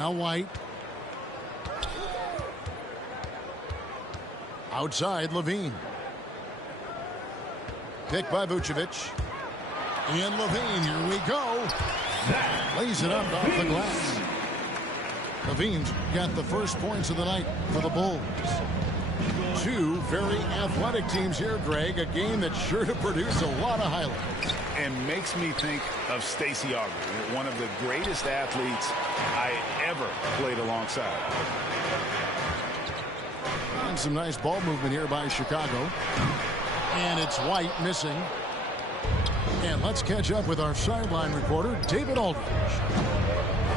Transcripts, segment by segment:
Now White. Outside, Levine. Picked by Vucevic. And Levine, here we go. Lays it up off the glass. Levine's got the first points of the night for the Bulls. Two very athletic teams here, Greg. A game that's sure to produce a lot of highlights. And makes me think of Stacey Auger, one of the greatest athletes I ever played alongside. And some nice ball movement here by Chicago. And it's White missing. And let's catch up with our sideline reporter, David Aldridge.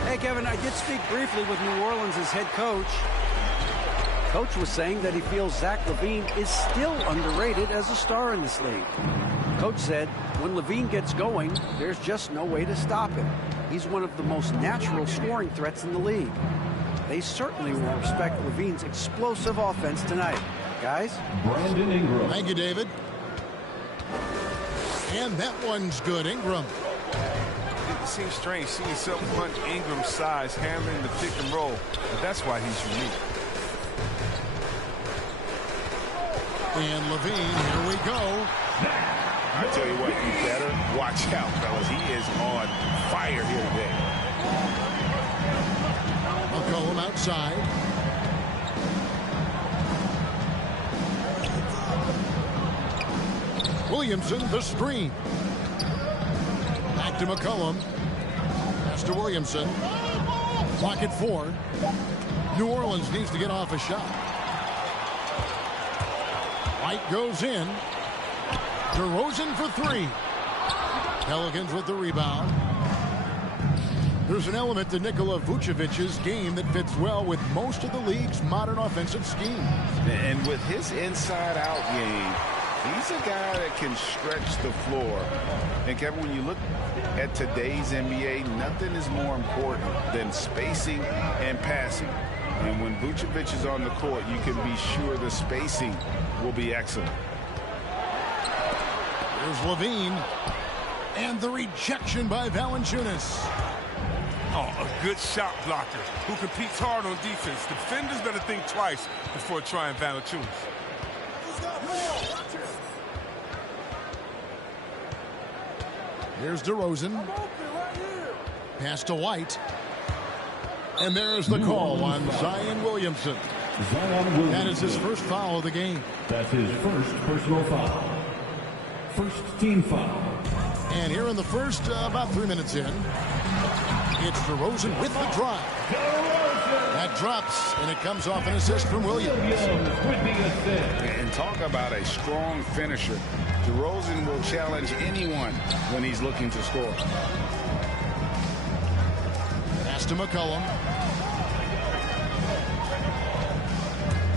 Hey, Kevin, I did speak briefly with New Orleans' head coach. Coach was saying that he feels Zach LaVine is still underrated as a star in this league. Coach said when LaVine gets going, there's just no way to stop him. He's one of the most natural scoring threats in the league. They certainly will respect LaVine's explosive offense tonight. Guys? Brandon Ingram. Thank you, David. And that one's good. Ingram. It seems strange seeing someone punch Ingram's size handling the pick and roll, but that's why he's unique. And LaVine, here we go. I tell you what, you better watch out, fellas. He is on fire here today. McCollum outside. Williamson, the screen. Back to McCollum. Pass to Williamson. Clock at 4. New Orleans needs to get off a shot. White goes in. DeRozan for 3. Pelicans with the rebound. There's an element to Nikola Vucevic's game that fits well with most of the league's modern offensive schemes. And with his inside-out game, he's a guy that can stretch the floor. And Kevin, when you look at today's NBA, nothing is more important than spacing and passing. And when Vucevic is on the court, you can be sure the spacing will be excellent. There's Levine. And the rejection by Valanciunas. Oh, a good shot blocker who competes hard on defense. Defenders better think twice before trying Valanciunas. Here's DeRozan. Pass to White. And there's the call on Zion Williamson. That is his first foul of the game. That's his first personal foul. First team foul. And here in the first, about 3 minutes in, it's DeRozan with the drive. That drops, and it comes off an assist from Williams. And talk about a strong finisher. DeRozan will challenge anyone when he's looking to score. Pass to McCollum.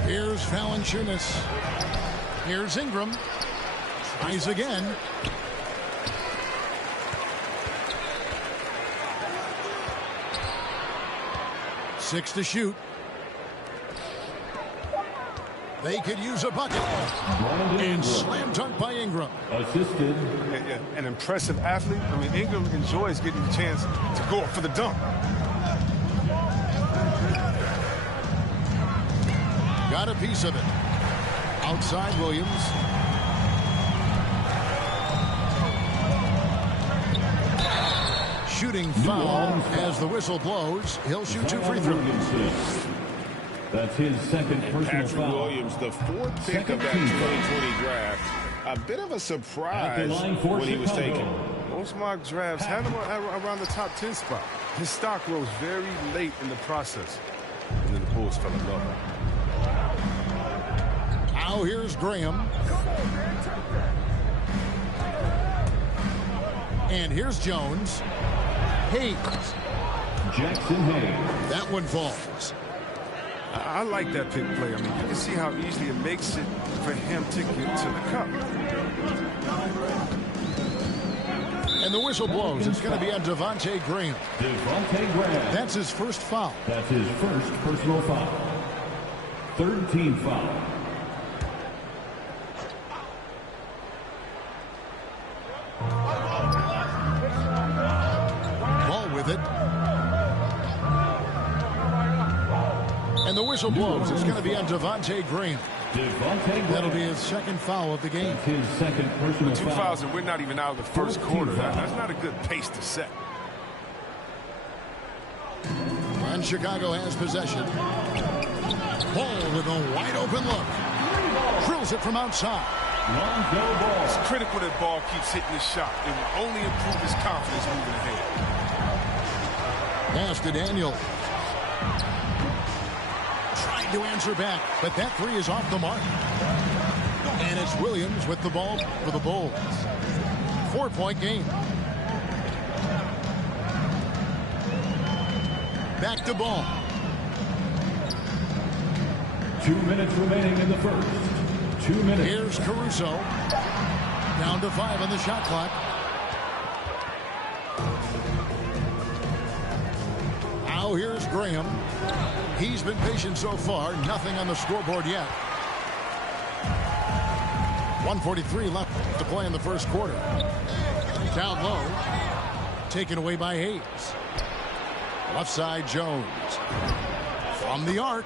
Here's Valanciunas. Here's Ingram. Tries again. Six to shoot. They could use a bucket. And slam dunk by Ingram. Assisted. Yeah, an impressive athlete. I mean, Ingram enjoys getting the chance to go up for the dunk. Got a piece of it. Outside Williams. Shooting foul as the whistle blows. He'll shoot 2 free throws. That's his second personal foul. Patrick Williams, the 4th pick of that 2020 draft. A bit of a surprise when he was taken. Most mock drafts had him around the top 10 spot. His stock rose very late in the process. And then the Bulls fell in love. Now here's Graham. And here's Jones. Hayes. Jackson Hayes. That one falls. I like that pick play. I mean, you can see how easily it makes it for him to get to the cup. And the whistle blows. It's going to be on Devontae Graham. Devontae Graham. That's his first foul. That's his first personal foul. Third team foul. Ball with it. And the whistle blows. It's going to be on Devontae Graham. That'll be his second foul of the game. His second personal Two fouls, and we're not even out of the first quarter. That's not a good pace to set. And Chicago has possession. Ball with a wide open look. Drills it from outside. It's critical that ball keeps hitting his shot. It will only improve his confidence moving ahead. Pass to Daniel. Tried to answer back, but that three is off the mark. And it's Williams with the ball for the Bulls. 4-point game. Back to Ball. 2 minutes remaining in the first. 2 minutes. Here's Caruso. Down to 5 on the shot clock. Now here's Graham. He's been patient so far. Nothing on the scoreboard yet. 1:43 left to play in the first quarter. Down low. Taken away by Hayes. Left side Jones. From the arc.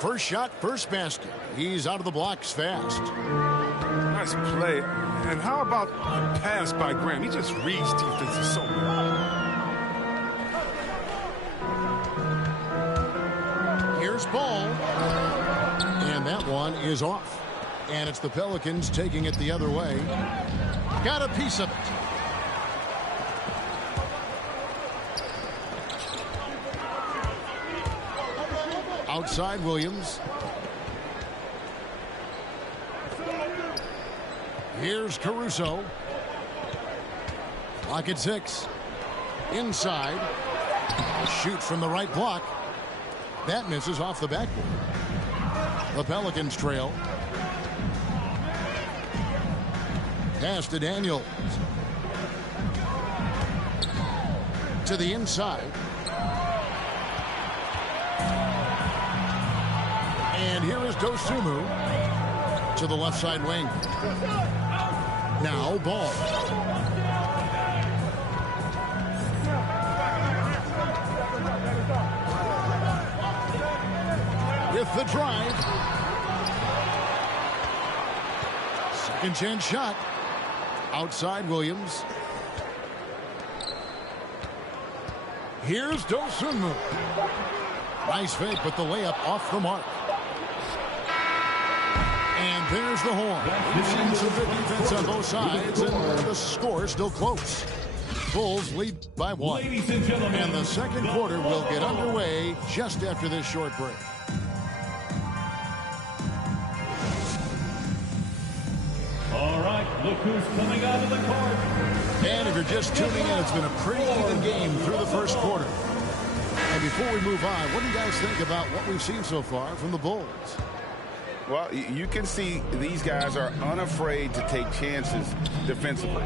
First shot, first basket. He's out of the blocks fast. Nice play. And how about the pass by Graham? He just reads defenses so well. Here's Ball. And that one is off. And it's the Pelicans taking it the other way. Got a piece of it. Outside Williams. Here's Caruso. Clock at 6. Inside. Shoot from the right block. That misses off the backboard. The Pelicans trail. Pass to Daniels. To the inside. And here is Dosunmu to the left side wing. Now Ball. With the drive. Second chance shot. Outside Williams. Here's Dosunmu. Nice fake, but the layup off the mark. And there's the horn. We've seen some good defense on both sides, and the score still close. Bulls lead by 1. Ladies and gentlemen, And the second quarter will get underway just after this short break. all right, look who's coming out of the court. And if you're just tuning in, it's been a pretty even game through the first quarter. And before we move on, what do you guys think about what we've seen so far from the Bulls? Well, you can see these guys are unafraid to take chances defensively.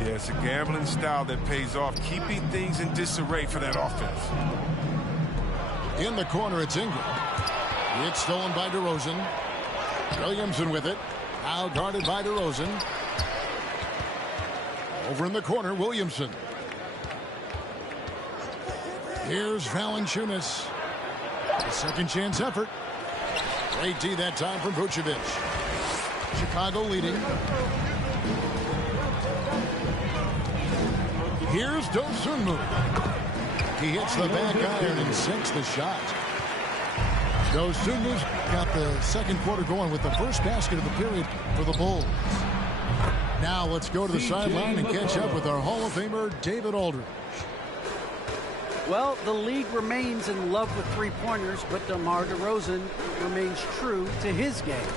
Yeah, it's a gambling style that pays off, keeping things in disarray for that offense. In the corner, it's Ingram. It's stolen by DeRozan. Williamson with it. Now guarded by DeRozan. Over in the corner, Williamson. Here's Valanciunas. A second chance effort. Great D that time from Vucevic. Chicago leading. Here's Dosunmu. He hits the back iron and sinks the shot. Dosunmu's got the second quarter going with the first basket of the period for the Bulls. Now let's go to the sideline and catch up with our Hall of Famer, David Aldridge. Well, the league remains in love with three-pointers, but DeMar DeRozan remains true to his game.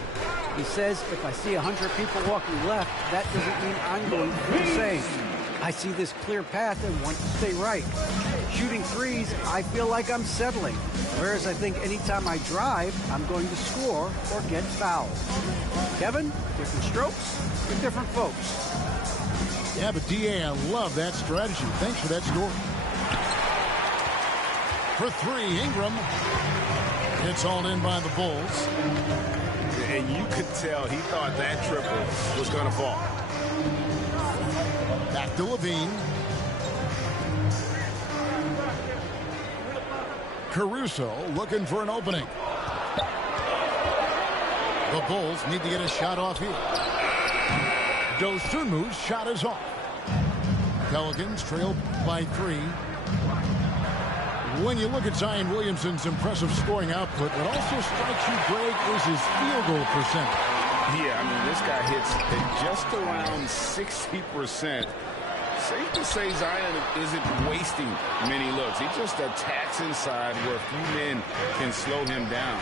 He says, if I see 100 people walking left, that doesn't mean I'm going to do the same. I see this clear path and want to stay right. Shooting threes, I feel like I'm settling. Whereas I think anytime I drive, I'm going to score or get fouled. Kevin, different strokes for different folks. Yeah, but D.A., I love that strategy. Thanks for that story. For 3, Ingram. It's all in by the Bulls. And you could tell he thought that triple was going to fall. Back to Levine. Caruso looking for an opening. The Bulls need to get a shot off here. Dosunmu's shot is off. Pelicans trail by 3. When you look at Zion Williamson's impressive scoring output, what also strikes you, Greg, is his field goal percentage. Yeah, I mean, this guy hits at just around 60%. Safe to say Zion isn't wasting many looks. He just attacks inside where few men can slow him down.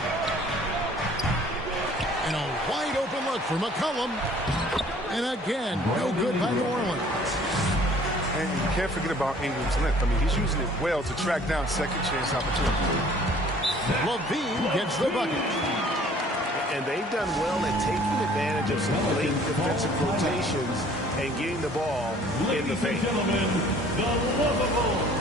And a wide open look for McCollum. And again, no good by New Orleans. And you can't forget about Ingram's length. I mean, he's using it well to track down second chance opportunities. LaVine gets the bucket. And they've done well at taking advantage of some late defensive rotations and getting the ball in the paint. Gentlemen, the Lovables.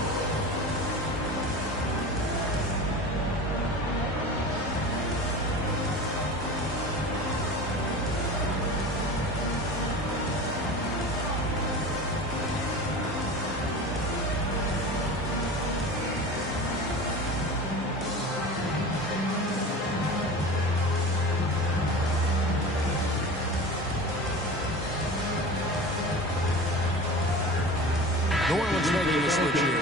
New Orleans making a switch here.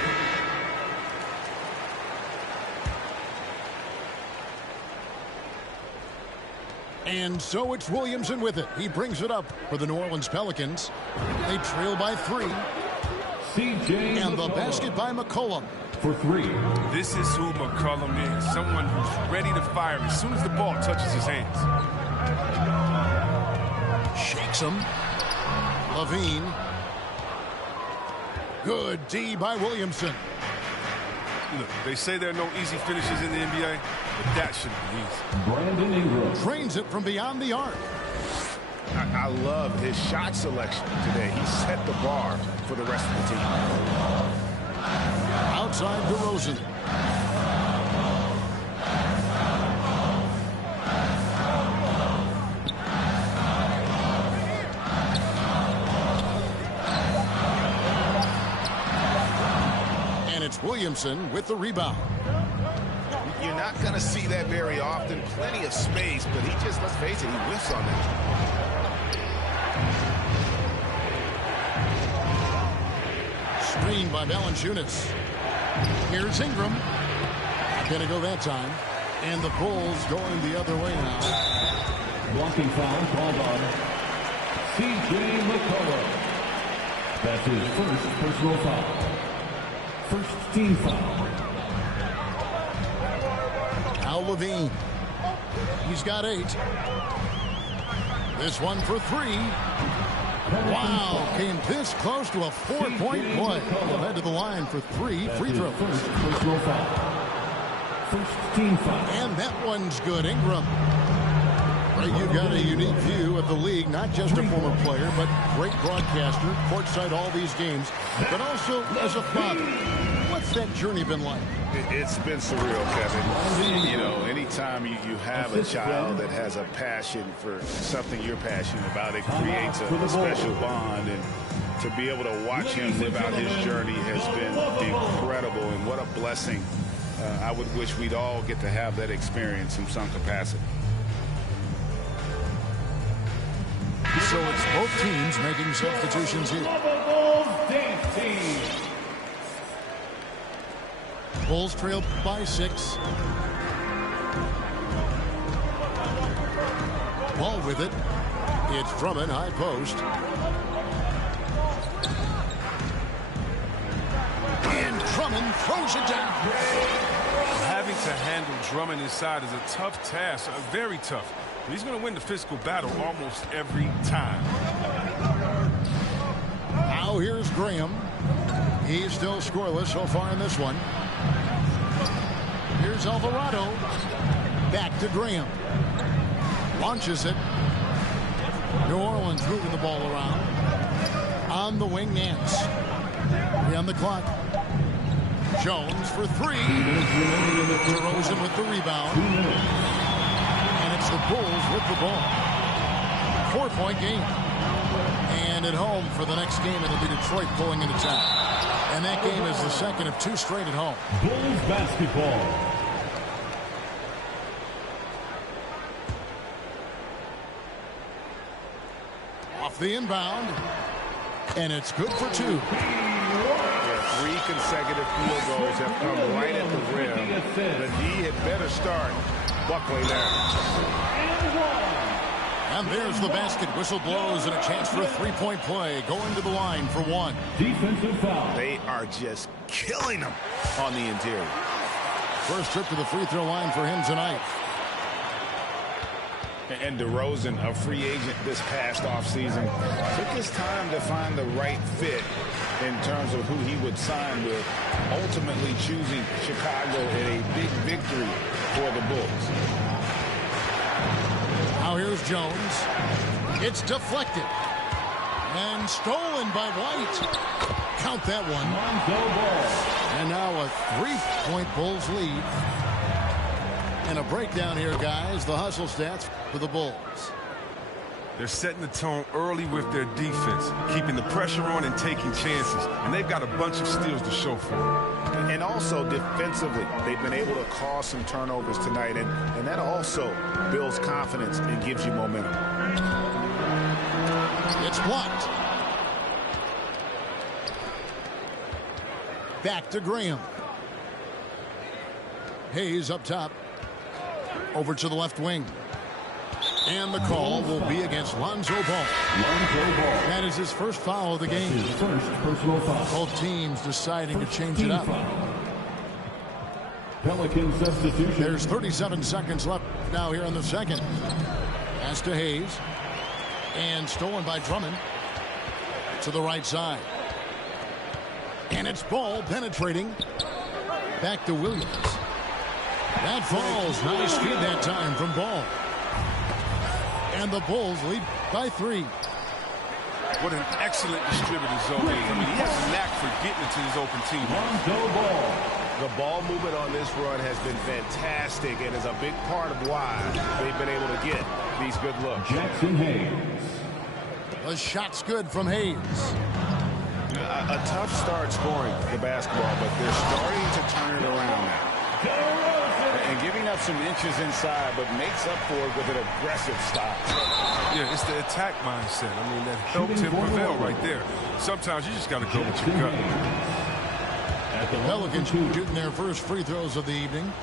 And so it's Williamson with it. He brings it up for the New Orleans Pelicans. They trail by 3. And the basket by McCollum. For 3. This is who McCollum is. Someone who's ready to fire as soon as the ball touches his hands. Shakes him. LaVine. Good D by Williamson. Look, they say there are no easy finishes in the NBA, but that shouldn't be easy. Brandon Ingram. Drains it from beyond the arc. I love his shot selection today. He set the bar for the rest of the team. Outside DeRozan. It's Williamson with the rebound. You're not going to see that very often. Plenty of space, but he just, let's face it, he whiffs on that. Screened by Valanciunas. Here's Ingram. Gonna go that time. And the Bulls going the other way now. Blocking foul called on C.J. McCollum. That's his first personal foul. First team foul. Al LaVine. He's got 8. This one for 3. Wow, came this close to a 4-point play. He'll head to the line for 3 free throws. First personal foul. First team foul. And that one's good. Ingram. Right, you've got a unique view of the league, not just a former player, but great broadcaster, courtside all these games, but also as a father. What's that journey been like? It's been surreal, Kevin. You know, anytime you have a child that has a passion for something you're passionate about, it creates a special bond. And to be able to watch him live out his journey has been incredible. And what a blessing. I would wish we'd all get to have that experience in some capacity. So it's both teams making substitutions here. Bulls trail by 6. Ball with it. It's Drummond, high post. And Drummond throws it down. Having to handle Drummond inside is a tough task, very tough. He's going to win the physical battle almost every time. Now here's Graham. He's still scoreless so far in this one. Here's Alvarado. Back to Graham. Launches it. New Orleans moving the ball around. On the wing, Nance. 3 on the clock. Jones for 3. DeRozan with the rebound. And it's the Bulls with the ball. 4-point game. And at home for the next game, it'll be Detroit pulling into town. And that game is the second of 2 straight at home. Bulls basketball. Off the inbound. And it's good for 2. Yeah, 3 consecutive field goals have come right at the rim. The D had better start buckling there. And there's the basket. Whistle blows and a chance for a 3-point play. Going to the line for 1. Defensive foul. They are just killing them on the interior. First trip to the free throw line for him tonight. And DeRozan, a free agent this past offseason, took his time to find the right fit in terms of who he would sign with, ultimately choosing Chicago in a big victory for the Bulls. Now here's Jones. It's deflected. And stolen by White. Count that one. And now a 3-point Bulls lead. And a breakdown here, guys. The hustle stats for the Bulls. They're setting the tone early with their defense, keeping the pressure on and taking chances. And they've got a bunch of steals to show for it. And also defensively, they've been able to cause some turnovers tonight. And that also builds confidence and gives you momentum. It's blocked. Back to Graham. Hayes up top. Over to the left wing. And the call will be against Lonzo Ball. That is his first foul of the game. His first personal foul. Both teams deciding to change it up. Pelican substitution. There's 37 seconds left now here in the second. Pass to Hayes. And stolen by Drummond. To the right side. And it's Ball penetrating. Back to Williams. That falls. Nice feed that time from Ball. And the Bulls lead by 3. What an excellent distributor Zoe is. I mean, he has a knack for getting it to his open team. The ball movement on this run has been fantastic and is a big part of why they've been able to get these good looks. Jackson Hayes. The shot's good from Hayes. A tough start scoring the basketball, but they're starting to turn it around now. And giving up some inches inside, but makes up for it with an aggressive stop. Yeah, it's the attack mindset. I mean, that helped him prevail right there. Sometimes you just got to go with your gut. The Pelicans shooting their first free throws of the evening.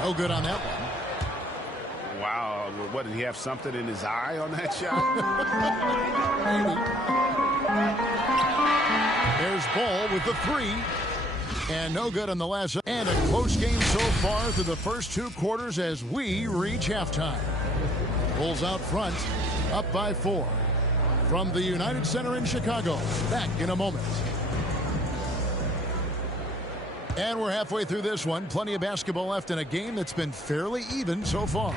No good on that one. Wow, what, did he have something in his eye on that shot? There's Ball with the 3. And no good on the last. And a close game so far through the first 2 quarters as we reach halftime. Bulls out front, up by 4. From the United Center in Chicago. Back in a moment. And we're halfway through this one. Plenty of basketball left in a game that's been fairly even so far.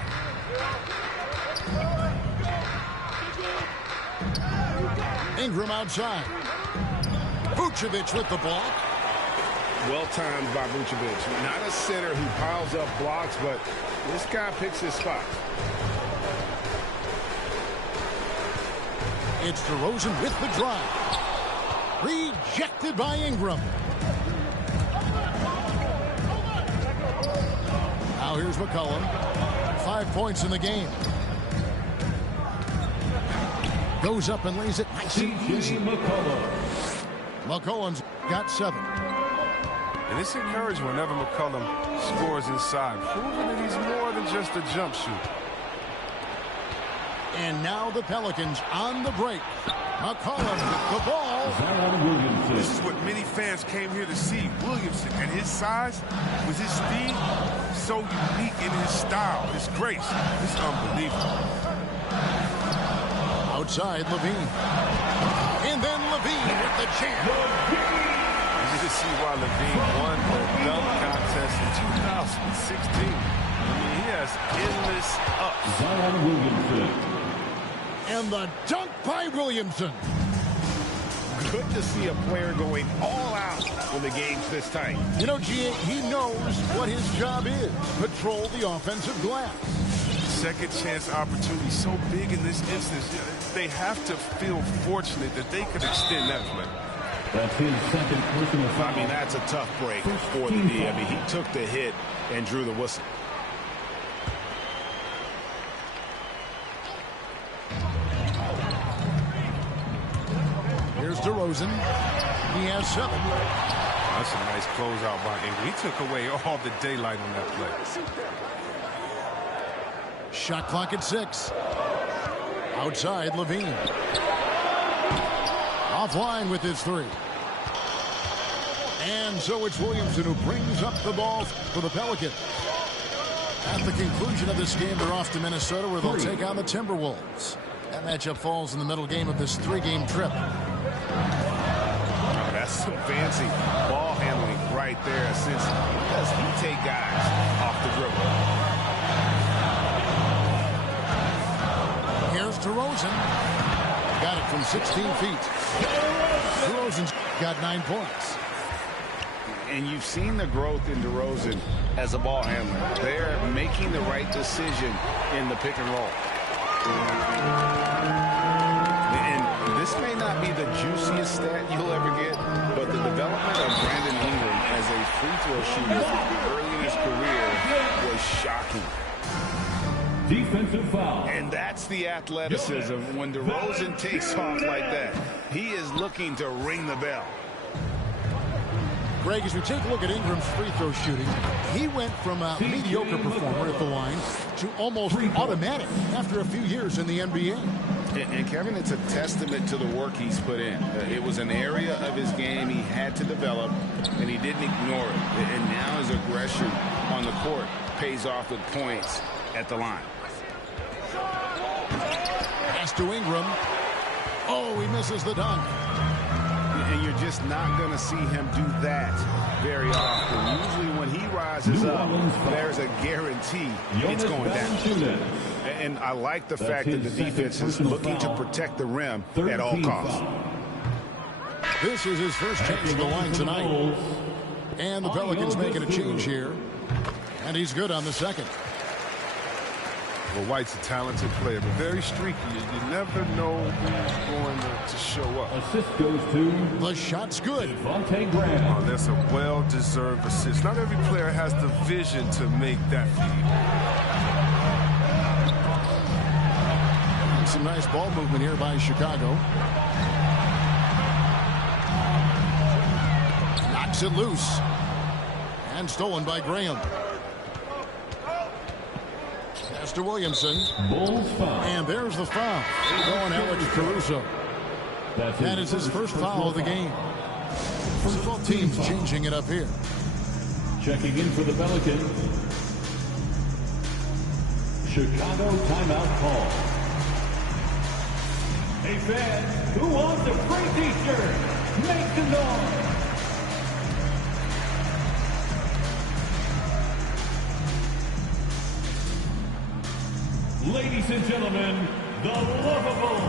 Ingram outside. Vucevic with the block. Well timed by Vucevic. Not a center who piles up blocks, but this guy picks his spots. It's DeRozan with the drive. Rejected by Ingram. Now here's McCollum. 5 points in the game. Goes up and lays it nice and easy. McCollum's got 7. And it's encouraging whenever McCollum scores inside, proving that he's more than just a jump shooter. And now the Pelicans on the break. McCollum with the ball. This is what many fans came here to see. Williamson and his size, with his speed, so unique in his style, his grace. It's unbelievable. Outside, Levine. And then Levine with the jam. You can see why Levine won the dunk contest in 2016. I mean, he has endless ups. Zion Williamson. And the dunk by Williamson. Good to see a player going all out when the game's this tight. You know, G.A., he knows what his job is. Patrol the offensive glass. Second chance opportunity so big in this instance. They have to feel fortunate that they could extend that play. That's his second personal foul. I mean, that's a tough break for the D. I mean, he took the hit and drew the whistle. DeRozan. He has 7. That's a nice closeout by Ingram. He took away all the daylight on that play. Shot clock at 6. Outside, Levine. Offline with his 3. And so it's Williamson who brings up the ball for the Pelicans. At the conclusion of this game, they're off to Minnesota, where they'll take on the Timberwolves. That matchup falls in the middle game of this 3-game trip. That's some fancy ball handling right there, since he take guys off the dribble. Here's DeRozan. Got it from 16 feet. DeRozan's got 9 points. And you've seen the growth in DeRozan as a ball handler. They're making the right decision in the pick and roll. And this may not be the juiciest stat you'll ever get, but the development of Brandon Ingram as a free throw shooter early in his career was shocking. Defensive foul. And that's the athleticism. When DeRozan takes off like that, he is looking to ring the bell. Greg, as we take a look at Ingram's free throw shooting, he went from a mediocre performer at the line to almost automatic after a few years in the NBA. And Kevin, it's a testament to the work he's put in. It was an area of his game he had to develop, and he didn't ignore it. And now his aggression on the court pays off with points at the line. Pass to Ingram. Oh, he misses the dunk. And you're just not going to see him do that very often. Usually when he rises up, there's a guarantee it's going down. And I like the fact that the defense is looking to protect the rim at all costs. This is his first change of the line tonight. And the Pelicans making a change here. And he's good on the second. Well, White's a talented player, but very streaky. You never know who's going to show up. Assist goes to The shot's good. Devontae Graham. Oh, that's a well-deserved assist. Not every player has the vision to make that feed. And some nice ball movement here by Chicago. Knocks it loose. And stolen by Graham. Pass to Williamson. Bulls foul. And there's the foul. Going Alex Caruso. That is his first foul of the game. So both teams changing it up here. Checking in for the Pelicans. Chicago timeout call. Hey fans, who wants a free t-shirt? Make some noise. Ladies and gentlemen, the Lovable.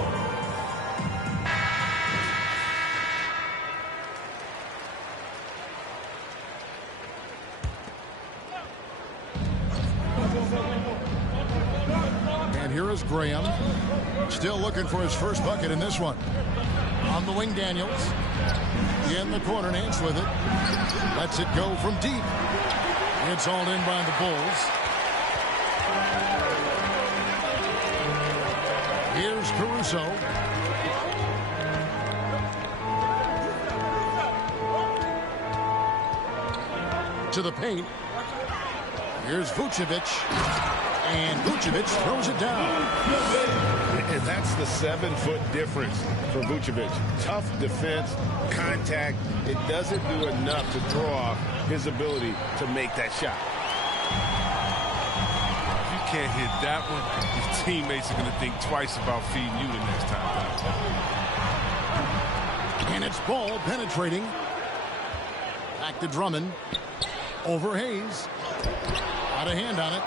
And here is Graham. Still looking for his first bucket in this one. On the wing, Daniels. In the corner, Nance with it. Lets it go from deep. It's hauled in by the Bulls. Here's Caruso. To the paint. Here's Vucevic. And Vucevic throws it down. And that's the 7-foot difference for Vucevic. Tough defense, contact. It doesn't do enough to throw off his ability to make that shot. If you can't hit that one, your teammates are going to think twice about feeding you the next time. And it's Ball penetrating. Back to Drummond. Over Hayes. Got a hand on it.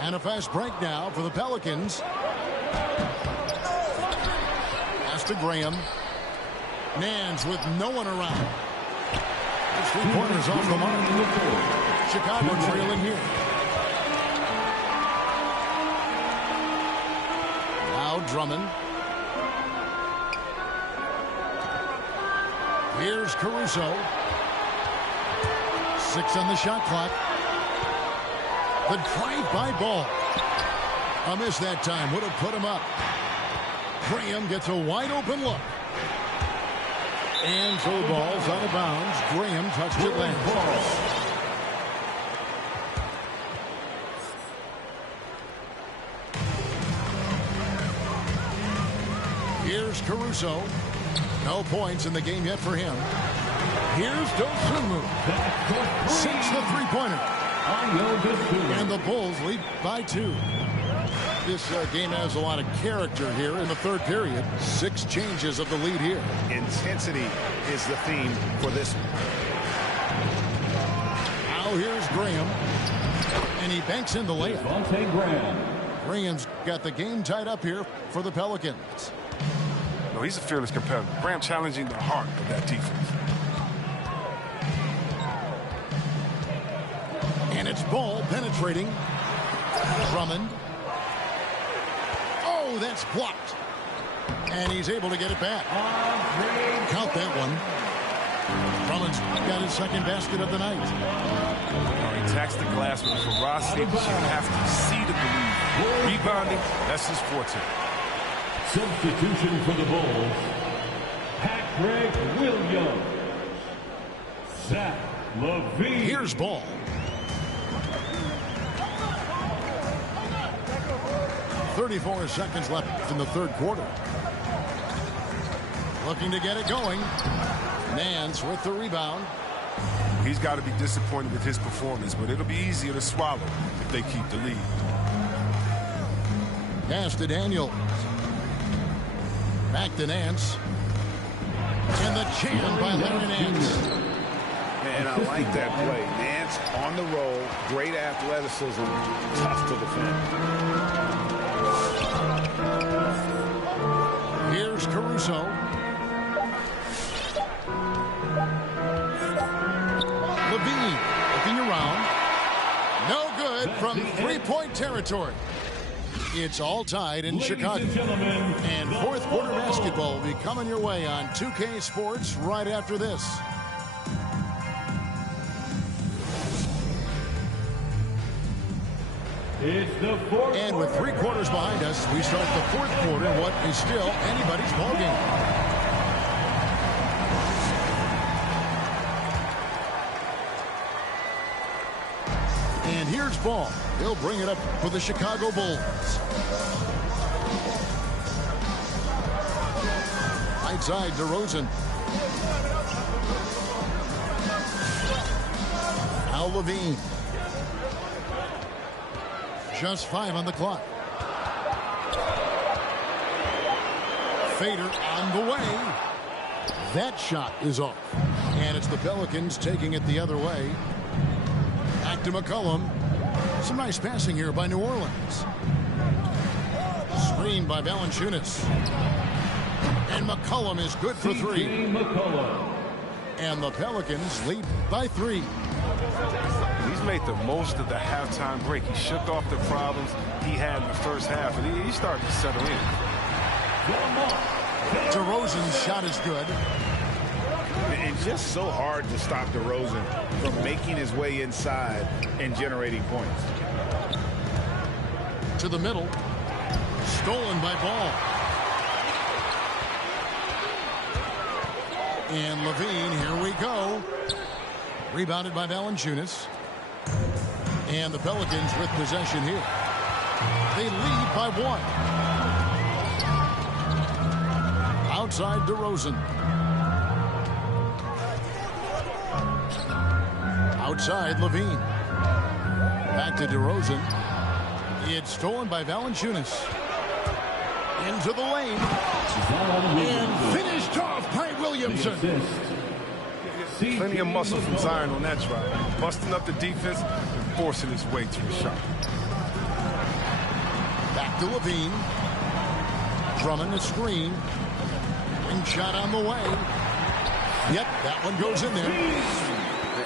And a fast break now for the Pelicans. Pass to Graham. Nance with no one around. His 3-pointers off the mark. Chicago trailing here. Now Drummond. Here's Caruso. 6 on the shot clock. The drive by Ball. A miss that time would have put him up. Graham gets a wide open look. And so the ball's out of bounds. Graham touched it last. Here's Caruso. No points in the game yet for him. Here's Dosunmu. Sinks the three-pointer. And the Bulls lead by 2. This game has a lot of character here in the third period. 6 changes of the lead here. Intensity is the theme for this one. Now here's Graham. And he banks in the layup. Graham's got the game tied up here for the Pelicans. No, he's a fearless competitor. Graham challenging the heart of that defense. And it's Ball penetrating. Drummond. Oh, that's blocked. And he's able to get it back. Count that one. Drummond's got his second basket of the night. He attacks the glass with ferocity, but you have to see to believe. Rebounding, that's his forte. Substitution for the Bulls. Patrick Williams. Zach LaVine. Here's Ball. .34 seconds left in the third quarter. Looking to get it going. Nance with the rebound. He's got to be disappointed with his performance, but it'll be easier to swallow if they keep the lead. Pass to Daniels. Back to Nance. And the jam by Larry Nance. And I like that play. Nance on the roll. Great athleticism. Tough to defend. Here's Caruso. LaVine looking around. No good from three-point territory. It's all tied in Chicago. And fourth quarter basketball will be coming your way on 2K Sports right after this. And with 3 quarters behind us, we start the fourth quarter, what is still anybody's ballgame. And here's Ball. He'll bring it up for the Chicago Bulls. Right side, DeRozan. Now LaVine. Just 5 on the clock. Fader on the way. That shot is off. And it's the Pelicans taking it the other way. Back to McCollum. Some nice passing here by New Orleans. Screen by Valanciunas. And McCollum is good for 3. And the Pelicans lead by 3. He's made the most of the halftime break. He shook off the problems he had in the first half, and he started to settle in. DeRozan's shot is good. And just so hard to stop DeRozan from making his way inside and generating points. To the middle. Stolen by Ball. And LaVine, here we go. Rebounded by Valanciunas. And the Pelicans with possession here. They lead by 1. Outside DeRozan. Outside LaVine. Back to DeRozan. It's stolen by Valanciunas. Into the lane. And finished off by Williamson. Plenty of muscle from Zion on that drive. Busting up the defense and forcing his way to a shot. Back to LaVine. Drummond the screen. Wing shot on the way. Yep, that one goes in there.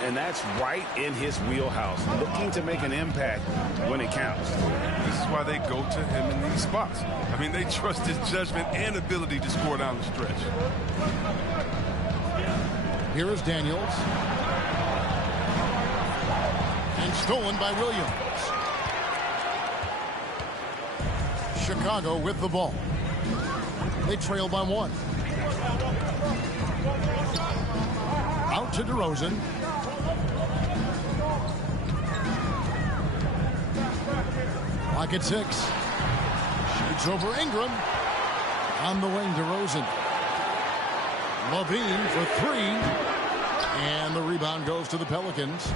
And that's right in his wheelhouse. Looking to make an impact when it counts. This is why they go to him in these spots. I mean, they trust his judgment and ability to score down the stretch. Here is Daniels. And stolen by Williams. Chicago with the ball. They trail by 1. Out to DeRozan. Clock at 6. Shoots over Ingram. On the wing, DeRozan. Levine for 3. And the rebound goes to the Pelicans.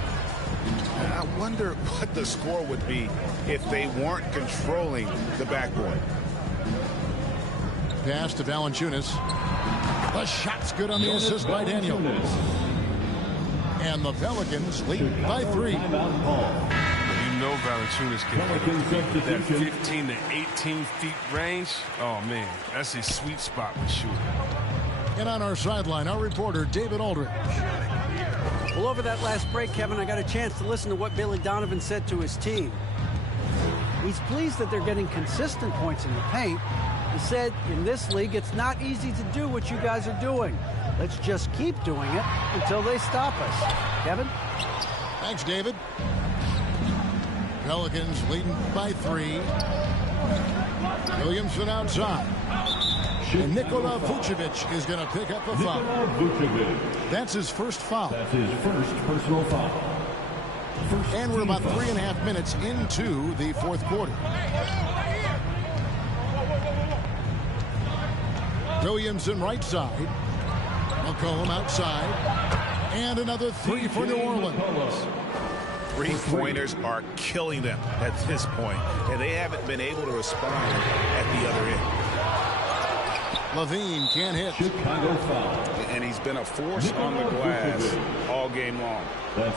I wonder what the score would be if they weren't controlling the backboard. Pass to Valanciunas. The shot's good on the assist by Daniel. And the Pelicans lead by 3. You know Valanciunas can hit that 15 to 18 feet range. Oh, man, that's his sweet spot with shooting. And on our sideline, our reporter, David Aldridge. Well, over that last break, Kevin, I got a chance to listen to what Billy Donovan said to his team. He's pleased that they're getting consistent points in the paint. He said, in this league, it's not easy to do what you guys are doing. Let's just keep doing it until they stop us. Kevin? Thanks, David. Pelicans leading by 3. Williamson outside. And Nikola Vucevic is going to pick up a foul. That's his first foul. That's his first personal foul. And we're about 3.5 minutes into the fourth quarter. Williamson right side. McCollum outside. And another 3 for New Orleans. Three-pointers are killing them at this point, and they haven't been able to respond at the other end. Levine can't hit. Chicago foul. And he's been a force on the glass all game long.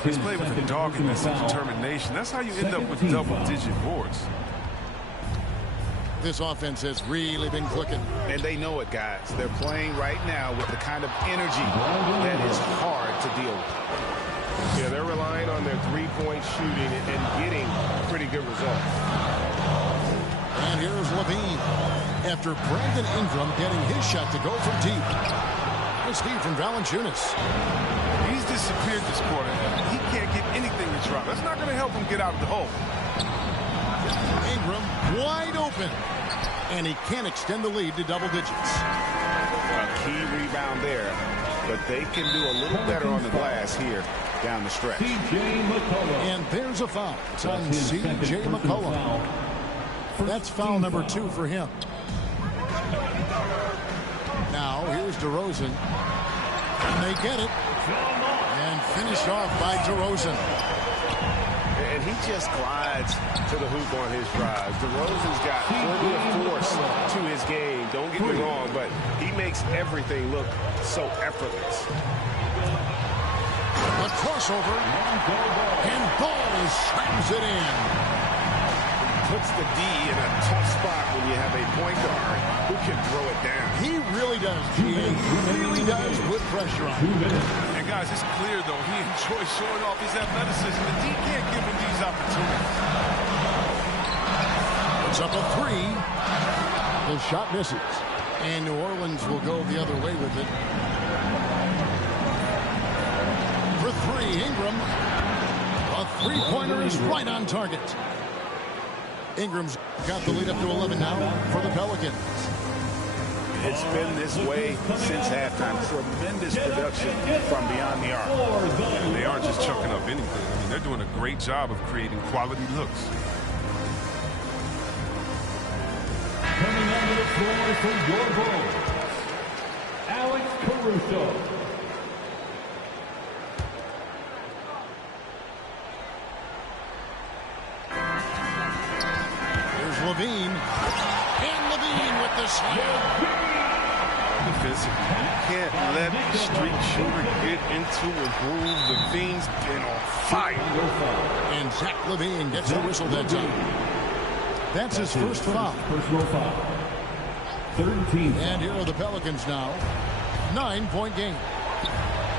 He's played with a doggedness and determination. That's how you end up with double-digit boards. This offense has really been clicking. And they know it, guys. They're playing right now with the kind of energy that is hard to deal with. Yeah, they're relying on their three-point shooting and getting pretty good results. And here's Levine. After Brandon Ingram getting his shot to go from deep. Nice feed from Valanciunas. He's disappeared this quarter. He can't get anything to drop. That's not going to help him get out of the hole. Ingram wide open. And he can't extend the lead to double digits. A key rebound there. But they can do a little better on the glass here down the stretch. C.J. McCollum. And there's a foul. It's on C.J. McCollum. That's foul number 2 for him. Now, here's DeRozan. And they get it. And finished off by DeRozan. And he just glides to the hoop on his drives. DeRozan's got plenty of force to his game. Don't get me wrong, but he makes everything look so effortless. The crossover. And Ball slams it in. Puts the D in a tough spot when you have a point guard who can throw it down. He really does. He really does put pressure on him. And guys, it's clear, though, he enjoys showing off his athleticism. The D can't give him these opportunities. It's up a 3. The shot misses. And New Orleans will go the other way with it. For 3, Ingram. A three-pointer is right on target. Ingram's got the lead up to 11 now for the Pelicans. It's been this way since halftime. Tremendous production from beyond the arc. And they aren't just chucking up anything. I mean, they're doing a great job of creating quality looks. Coming onto the floor for your Bulls, Alex Caruso. Levine. And Levine with the slam. Defensively, you can't let the street shooter get into a groove. Levine's been on fire. And Zach Levine gets the whistle that time. That's his first foul. Personal foul. 13. And here are the Pelicans now. 9-point game.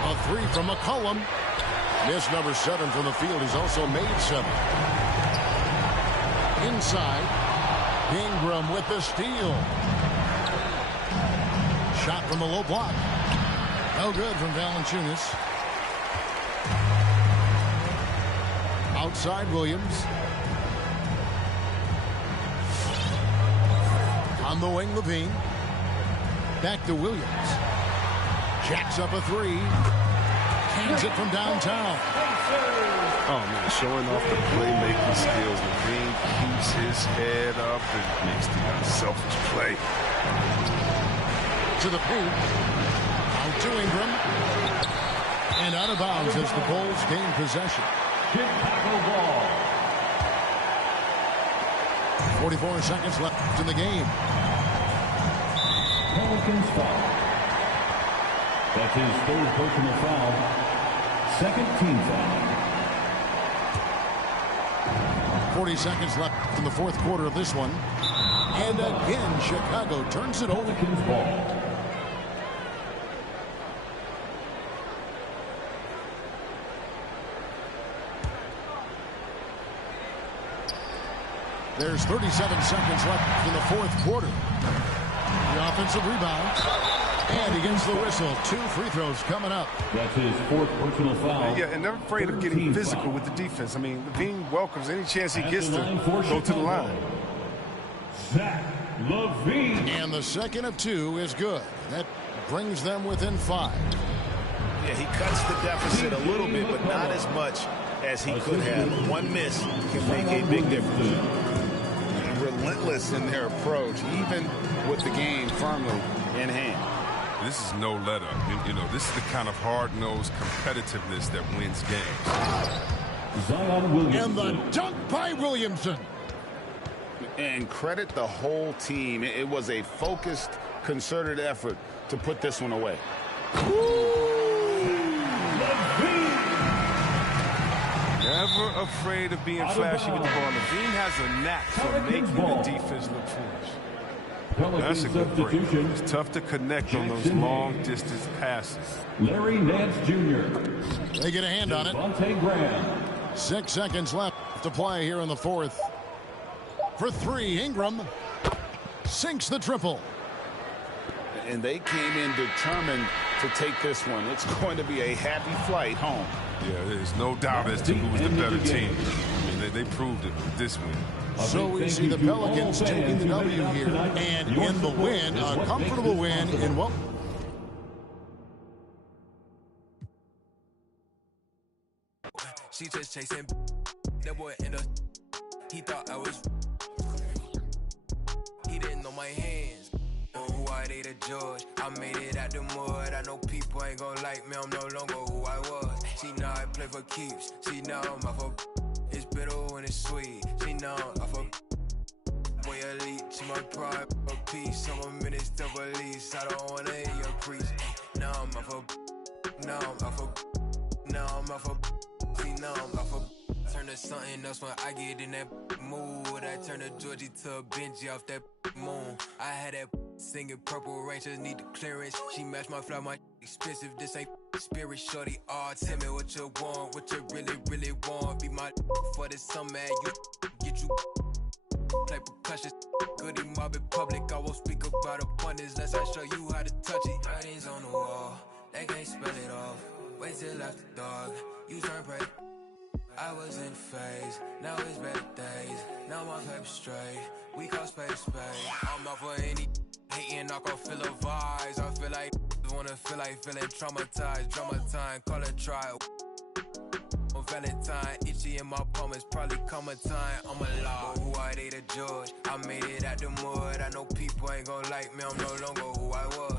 A 3 from McCollum. Miss number 7 from the field. He's also made 7. Inside. Ingram with the steal. Shot from the low block. No good from Valanciunas. Outside Williams. On the wing, Levine. Back to Williams. Jacks up a three. Cans it from downtown. Oh, man, showing off the playmaking skills. LaVine keeps his head up and makes the unselfish play. To the paint. Out to Ingram. And out of bounds as the Bulls gain possession. Chicago ball. 44 seconds left in the game. Pelicans foul. That's his third personal foul. Second team foul. 40 seconds left in the fourth quarter of this one. And again, Chicago turns it over. Pelicans ball. There's 37 seconds left in the fourth quarter. The offensive rebound. And he gets the whistle. 2 free throws coming up. That's his fourth personal foul. Yeah, and never afraid of getting physical with the defense. I mean, LaVine welcomes any chance he gets to go to the line. Zach LaVine. And the second of 2 is good. That brings them within 5. Yeah, he cuts the deficit a little bit, but not as much as he could have. One miss can make a big difference. Relentless in their approach, even with the game firmly in hand. This is no let up. You know, this is the kind of hard-nosed competitiveness that wins games. Zion Williamson. And the dunk by Williamson. And credit the whole team. It was a focused, concerted effort to put this one away. Never afraid of being flashy with the ball. LaVine has a knack for making the defense look foolish. That's a good break. It's tough to connect on those long-distance passes. Larry Nance Jr. They get a hand on it. Devontae Graham. 6 seconds left to play here in the fourth. For 3, Ingram sinks the triple. And they came in determined to take this one. It's going to be a happy flight home. Yeah, there's no doubt as to who was the better team. I mean, they proved it with this win. So we see the Pelicans taking the W here. And in the win, a comfortable win in what? She just chasing that boy in the. He thought I was. He didn't know my hands. Why they the judge? I made it out the mud. I know people ain't gonna like me. I'm no longer who I was. She know I play for keeps. She know I'm off of. It's bitter when it's sweet. She know I'm off of. Boy elite. She my pride. A piece. I'm a minister of police. I don't wanna hear your preach. Now I'm off of. Now I'm off of. Now I'm off of. See now I'm off of. Turn to something else when I get in that mood. I turn to Georgie to a Benji off that moon. I had that singing Purple Rangers need the clearance. She matched my fly, my expensive. This ain't spirit, shorty. All tell me what you want, what you really want. Be my for this summer, you get you play percussion. Goody mob in public. I won't speak about abundance unless I show you how to touch it. Writings on the wall, they can't spell it off. Wait till after dark, you turn prey. I was in phase, now it's better days. Now my paper straight, we call space. I'm out for any hating, I can feel the vibes. I feel like wanna feel like feeling traumatized. Drama time, call it trial. On Valentine, itchy in my palm, it's probably come a time. I'm alive. Who are they to judge? I made it out the mud. I know people ain't gonna like me, I'm no longer who I was.